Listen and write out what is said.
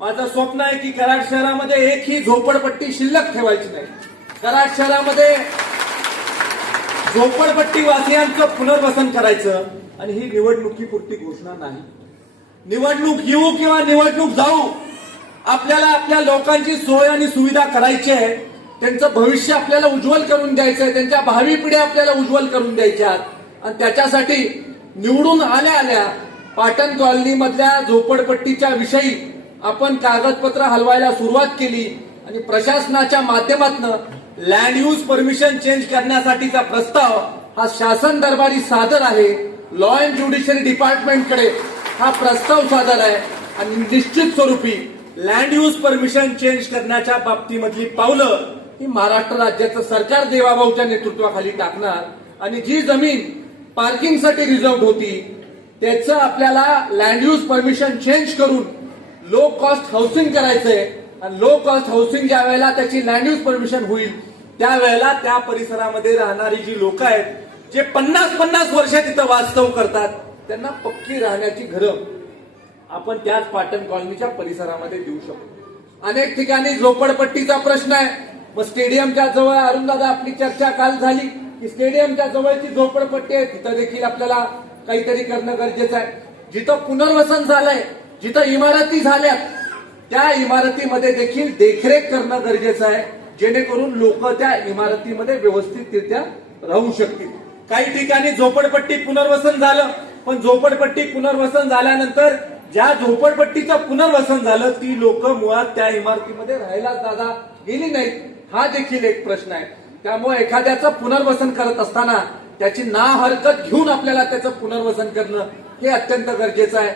माझं स्वप्न आहे की कराड शहरामध्ये एकही झोपडपट्टी शिल्लक ठेवायची नाही. कराड शहरामध्ये झोपडपट्टी वासियांचं पुनर्वसन करायचं आणि ही निवडणुकीपुरती घोषणा नाही. निवडणूक येऊ किंवा निवडणूक जाऊ, आपल्याला आपल्या लोकांची सोय आणि सुविधा करायची आहे. त्यांचं भविष्य आपल्याला उज्ज्वल करून द्यायचं आहे. त्यांच्या भावी पिढ्या आपल्याला उज्ज्वल करून द्यायच्या आणि त्याच्यासाठी निवडून आल्या पाटण कॉलनी मधल्या झोपडपट्टीच्या विषयी आपण कागदपत्र हलवायला सुरुवात केली आणि प्रशासनाच्या माध्यमातून लँड यूज परमिशन चेंज करण्यासाठीचा प्रस्ताव हा शासन दरबारी सादर आहे. लॉ अँड ज्युडिशरी डिपार्टमेंटकडे हा प्रस्ताव सादर आहे आणि निश्चित स्वरूपी लँड यूज परमिशन चेंज करण्याच्या बाबतीमधली पावलं ही महाराष्ट्र राज्याचं सरकार देवाभाऊच्या नेतृत्वाखाली टाकणार आणि जी जमीन पार्किंगसाठी रिझर्व्ड होती त्याचं आपल्याला लँड यूज परमिशन चेंज करून लो कॉस्ट हाऊसिंग करायचंय आणि लो कॉस्ट हाऊसिंग ज्या वेळेला त्याची लँड यूज परमिशन होईल त्यावेळेला त्या परिसरामध्ये राहणारी जी लोक आहेत जे 50-50 वर्ष तिथं वास्तव करतात त्यांना पक्की राहण्याची घरं आपण त्याच पाटण कॉलनीच्या परिसरामध्ये देऊ शकतो. अनेक ठिकाणी झोपडपट्टीचा प्रश्न आहे. मग स्टेडियमच्या जवळ अरुणदादा आपली चर्चा काल झाली की स्टेडियमच्या जवळची झोपडपट्टी आहे तिथं देखील आपल्याला काहीतरी करणं गरजेचं आहे. जिथं पुनर्वसन झालंय, जिथं इमारती झाल्यात त्या इमारतीमध्ये देखील देखरेख करणं गरजेचं आहे जेणेकरून लोक त्या इमारतीमध्ये व्यवस्थितरित्या राहू शकतील. काही ठिकाणी झोपडपट्टी पुनर्वसन झालं पण झोपडपट्टी पुनर्वसन झाल्यानंतर ज्या झोपडपट्टीचं पुनर्वसन झालं ती लोक मुळात त्या इमारतीमध्ये राहायला दादा गेली नाहीत. हा देखील एक प्रश्न आहे. त्यामुळे एखाद्याचं पुनर्वसन करत असताना त्याची ना हरकत घेऊन आपल्याला त्याचं पुनर्वसन करणं हे अत्यंत गरजेचं आहे.